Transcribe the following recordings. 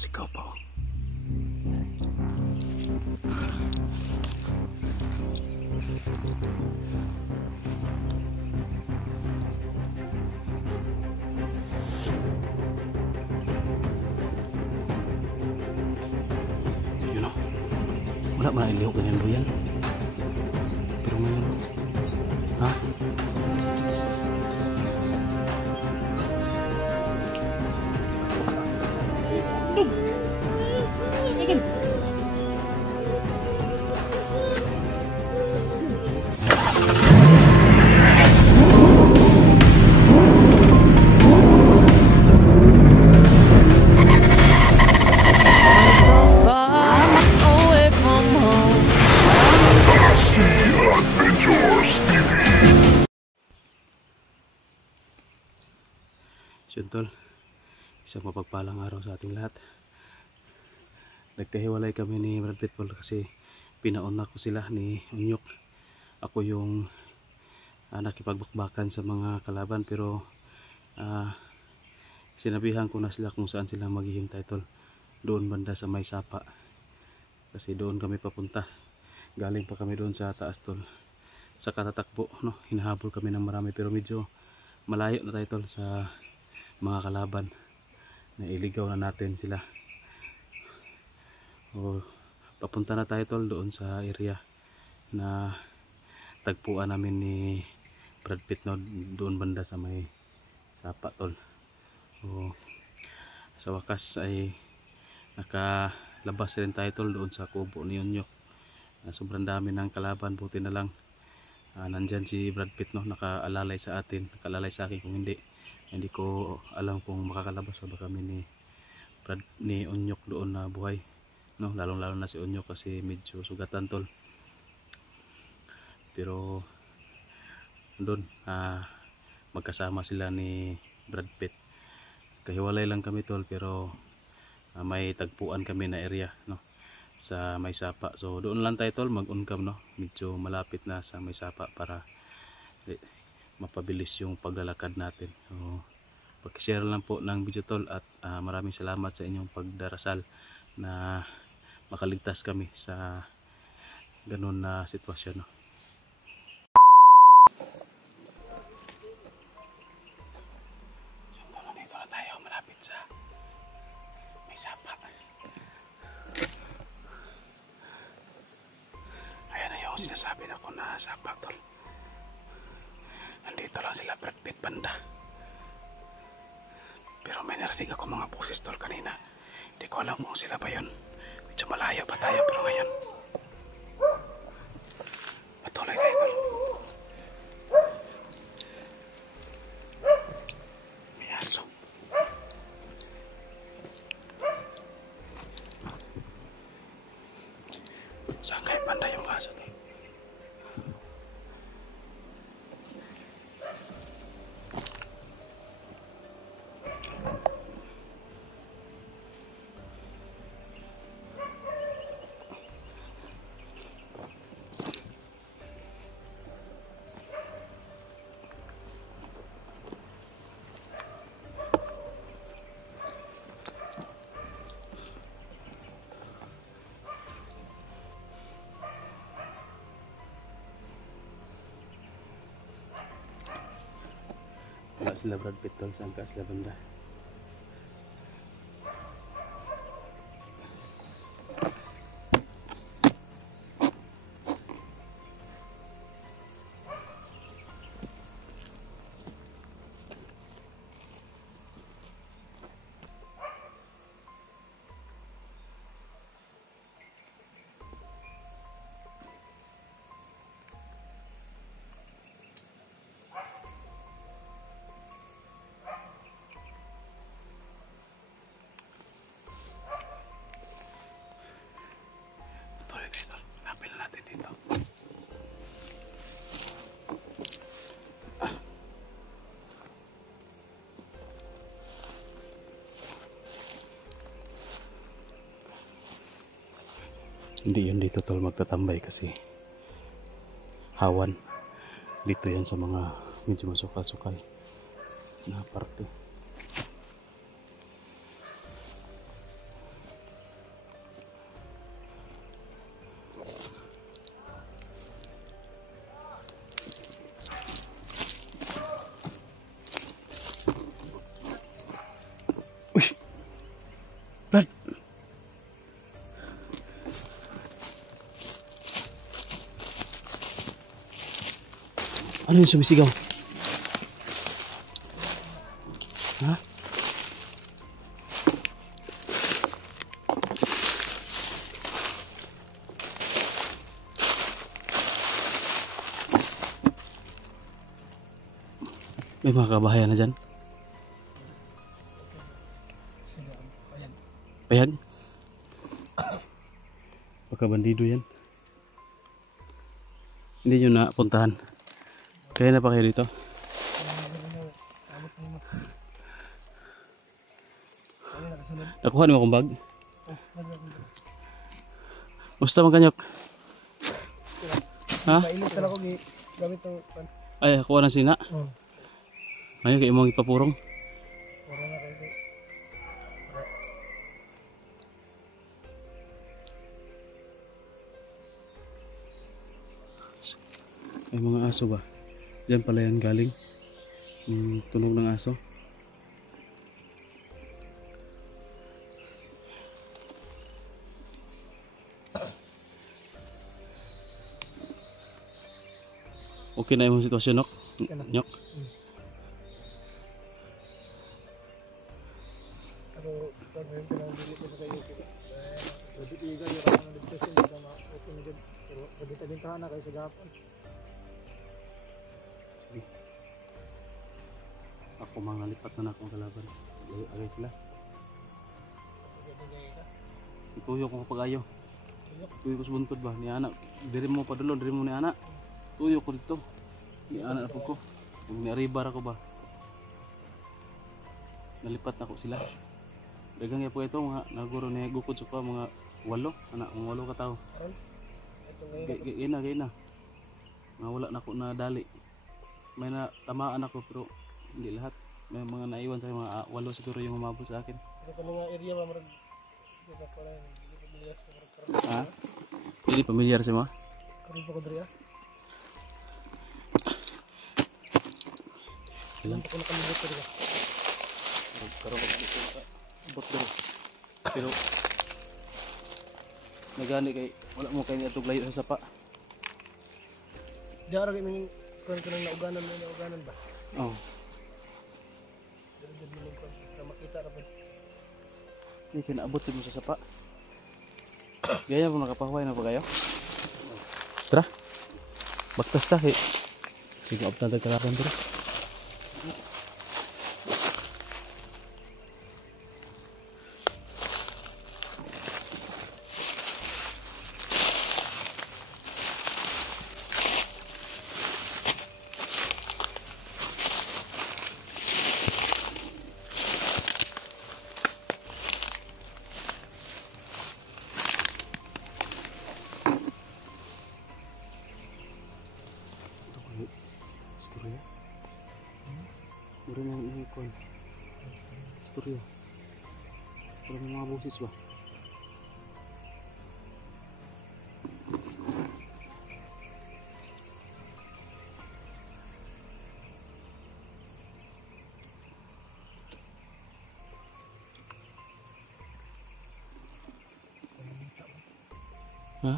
Nakasigaw pa oh. Yun oh. Wala man iliho ganyan doyan. Pero ngayon ha? Tol, isang mapagpalang araw sa ating lahat. Nagkahiwalay kami ni Brad Pitt kasi pinauna ko sila ni Unyok. Ako yung nakipagbakbakan sa mga kalaban, pero sinabihan ko na sila kung saan sila maghihintay tol. Doon banda sa may sapa, kasi doon kami papunta. Galing pa kami doon sa taas tol, sa katatakbo no? Hinahabol kami ng marami, pero medyo malayo na tayo tol sa mga kalaban. Nailigaw na natin sila. Papunta na tayo tol doon sa area na tagpuan namin ni Brad Pitt no? Doon banda sa may sapa tol. Sa wakas ay nakalabas rin tayo tol doon sa kubo ni Unyok. Sobrang dami ng kalaban, buti na lang nandyan si Brad Pitt no? Nakaalalay sa atin, nakaalalay sa akin. Kung hindi ko alam kung makakalabas pa ba kami ni Unyok doon na buhay no? Lalong lalo na si Unyok kasi medyo sugatan tol. Pero doon magkasama sila ni Brad Pitt. Kahiwalay lang kami tol, pero may tagpuan kami na area no? Sa may sapa. So doon lang tayo tol mag-uncam no? Medyo malapit na sa may sapa para mapabilis yung paglalakad natin. So, pag-share lang po ng video tol, at maraming salamat sa inyong pagdarasal na makaligtas kami sa ganun na sitwasyon no? So, dito na tayo malapit sa may sapa. Ayan na yung sinasabi na ko na sapa tol. Nandito lang sila Brad Pitt banda. Pero may narinig ako mga boses tol kanina. Hindi ko alam kung sila ba yun. Medyo malayo pa tayo, pero ngayon patuloy tayo tol. May aso. Saan kayo banda yung aso tol? Wala sila Brad Pitt tol, saan ka sila banda? Hindi yun dito tol magtatambay kasi hawan. Dito yan sa mga medyo masukal-sukal na parte. Ano yung sumisigaw? Ha? May mga kabahayan na dyan? Payag? Baka bandido yan. Hindi nyo na puntahan. Kaya na pa kayo dito? Nakuha mo akong bag? Musta man kanyok? Ha? Mailis na ako gamit ng Ay, kuha na sina? Ngayon kayo mong ipapurong? puro na kayo. May mga aso ba? Diyan pala yan galing. Tunog ng aso. Okay na yung sitwasyon, Nok? Nyok? Pero pag ngayon ko lang dili ko sa kayo. Pwede iga yung ako ng discussion sa mga okay na dyan. Pero pwede tabintahan na kayo sa gapon. Sige. Ako mga lipat na akong kalaban. Agay sila. Ituyo ko kapag ayaw. Tuyo ko sa buntod ba? Ni anak. Diri mo pa dulo. Diri mo ni anak. Tuyo ko dito. Ni anak na po ko. Ni aribar ako ba? Nalipat na ko sila. Dagang po ito mga naguro ni gukod sa pa mga 8 anak, mga 8 ka tao. Gay na. Mga wala na ko na dali. May na tamaan ako pero hindi lahat. May mga naiwan sa mga 8 siguro yung umabot sa akin. Ito ko mga area ba marag sa pala Ha? Hindi pamilyar sa mga? karon pa ko diri ah. Ilang ko na kalibot diri ba. Karon ka bot daw. Pero nagani kay wala mo kay niadtog layo sa sapa. Diara kay ming kon kanang nauganan ba. Oh. Dili mo ko na makita ra ba. Hindi kinaabot mo sa sapa. Gaya mo nakapahuay na pa kayo? Tara. Baktas ta kay. Sige optan tag kalaban dito. Istorya? Mura na yung ikon. Istorya. Parang mga busis ba? Ha?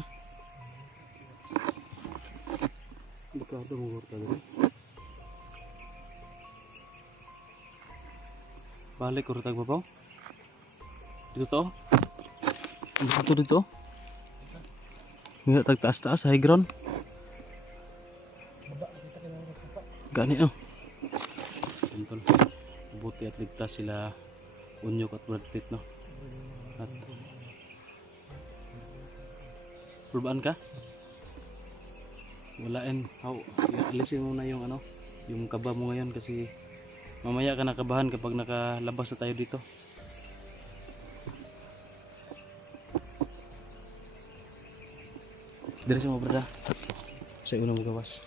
Baka ito mong gorta dito. Balik ko rutag babaw. Dito to. Ang dito dito. Nga tag taas-taas high ground. Baba kita ka na sa pa. Gani oh. Tentol. Buti at ligtas sila Unyok at Brad Pitt no. At pulbaan ka? Walain. Alisin mo na yung ano, yung kaba mo ngayon kasi mamaya ka nakabahan kapag nakalabas na tayo dito. Diretso mo brada. Sa unang gawas.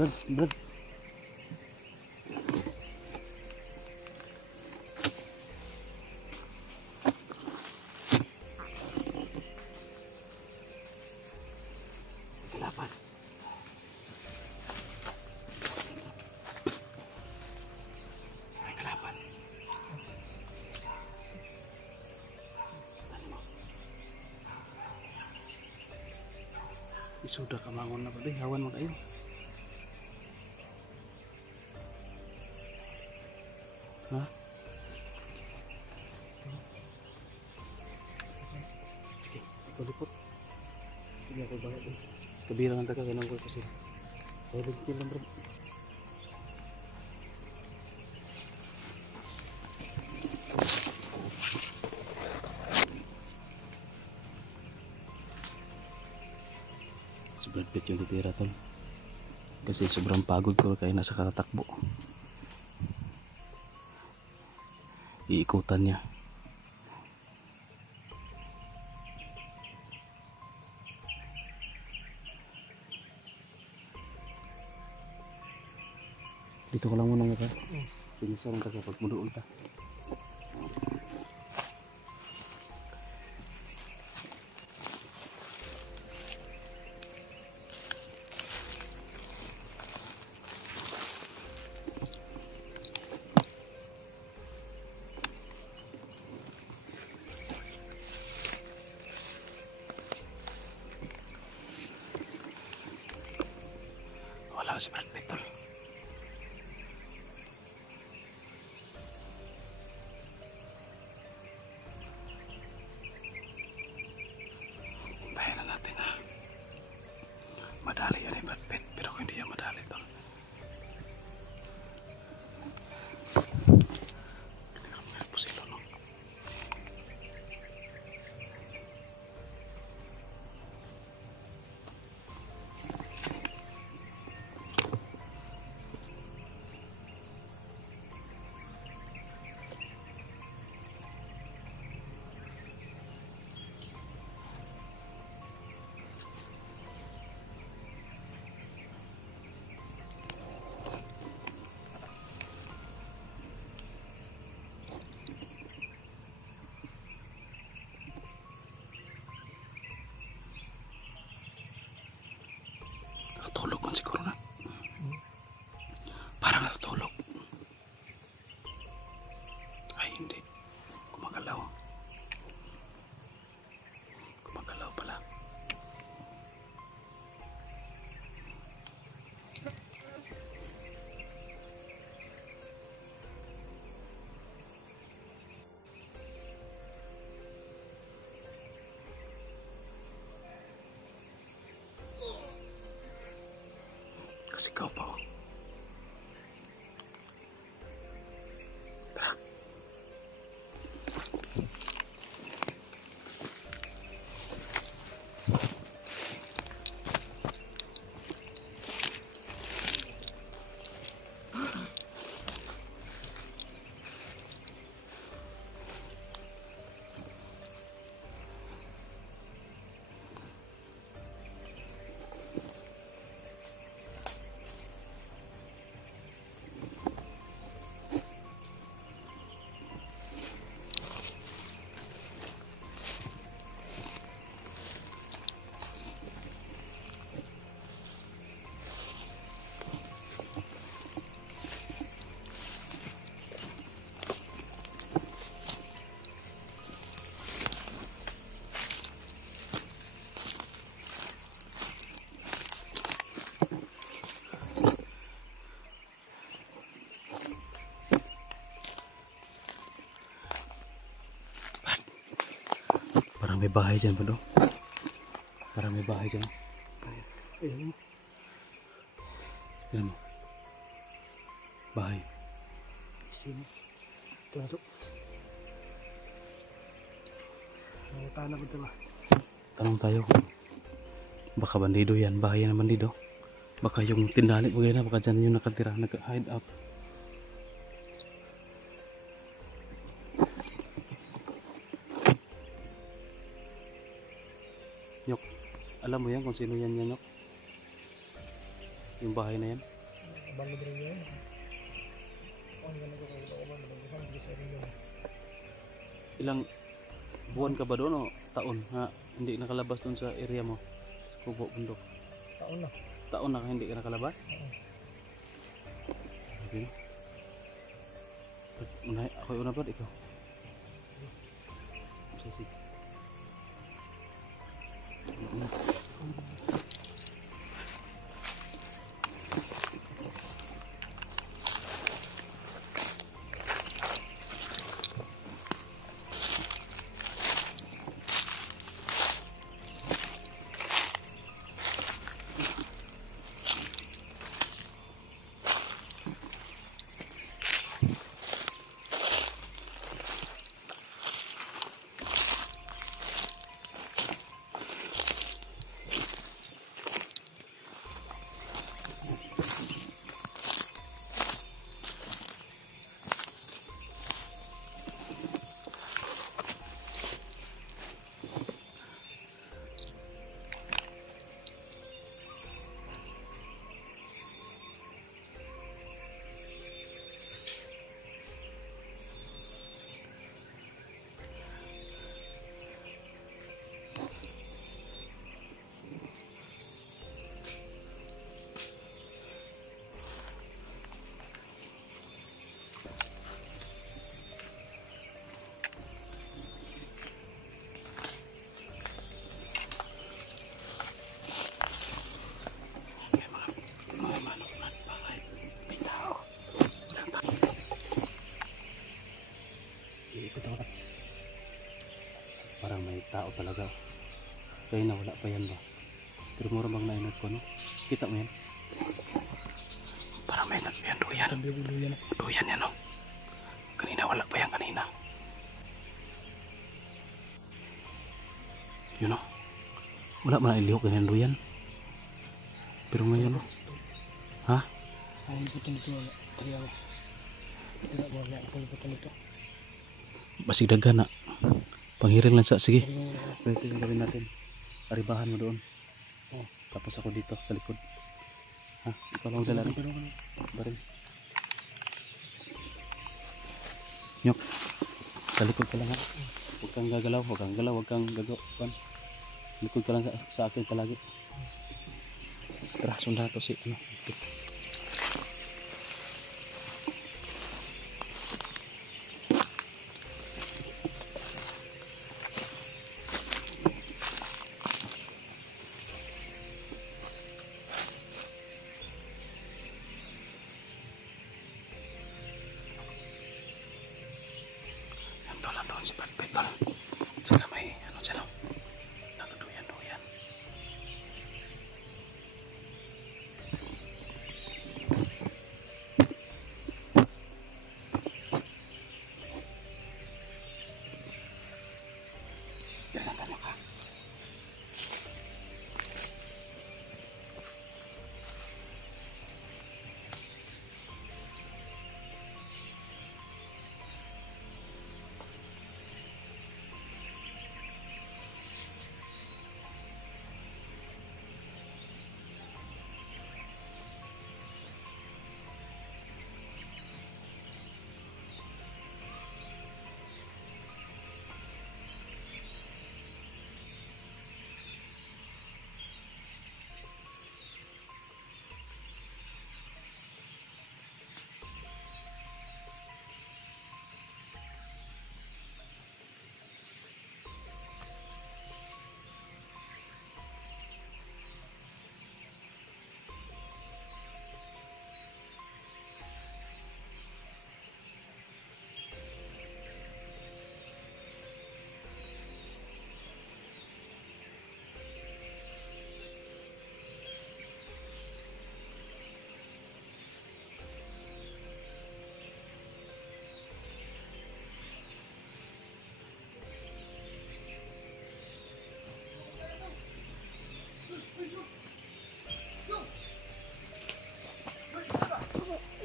Brad, Brad. Kalaban. May kalaban. Isuda ka mangon na ba? Hawan mo kayo. Ha? Sige, ikaw lipot. Sige, ako balik eh. Kabilang ang taga, ganang ko kasi. Saya bigtil lang bro. Si Brad Pitt yung titira tol. Kasi sobrang pagod ko kaya nasa katatakbo. Iikutan niya. Dito ko lang muna nga ka. Pinisa lang ka pag muduol ta. Wala si Brad Pitt tol. Hintayin na natin ha. Madali yan eh Brad Pitt, pero hindi yan madali tol. Kinikamay po sila no. Natutulog man siguro na. Parang natutulog. Ay hindi. Gumagalaw. Gumagalaw pala. Kasi ikaw pa oh. Tara. Parang may bahay dyan pa do. Parang may bahay dyan. Ayan mo. Ayan mo. Bahay. Sino? Ito na ito. Nangitaan ako ito ba? Tanong tayo kung baka bandido yan. Bahay yan ng bandido. Baka yung tindahan mo na baka dyan yung nakatira. Nag-hide up. Yok, alam mo yan kung sino yan Yok? Yung bahay na yan. Abang na rin yan. Ang ganda ko kayo ba naman hindi sa rin yun. Ilang buwan ka ba doon o taon na hindi nakalabas doon sa area mo? Sa Kubo, bundok. Taon na. Taon na ka hindi ka nakalabas? Oo. Okay. Ako yung una ba? Ikaw? Sige. Parang may tao talaga. Kaya na wala pa yan ba? Pero mura bang nainag ko, no? Kita mo yan? Parang may nag yan, duyan. Duyan yan, no? Kanina wala pa yan kanina. Yun, no? Wala man ilihok ganyan duyan. Pero ngayon, no? Ha? Ay, ikutin ito. Tariyaw. Tidak mo na ako ikutin ito. Basig dagan na. Panghiring lang sa. Sige. Ito yung gawin natin. Aribahan mo doon. Oh, tapos ako dito sa likod. Ha? Ikaw lang dala rin. Barin. Nyok. Sa likod ka lang ha. Huwag kang gagalaw. Huwag kang galaw. Huwag kang gagawan. Likod ka lang sa akin palagi. Tara, sundan to si ano. Doon si Brad Pitt tol. Saka may ano dyan o. Nagduyan-duyan. Dalang ka.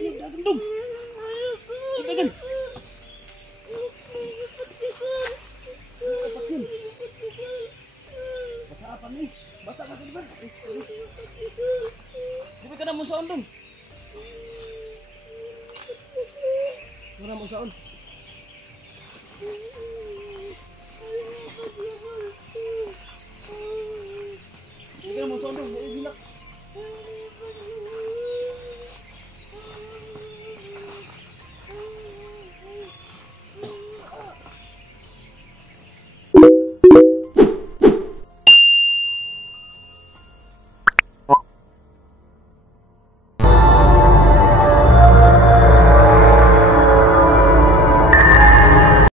Dagandong. Dagan. Bata apa nih? Bata ka ba? Di ba ka na mo sa ondong? Mura mo saon.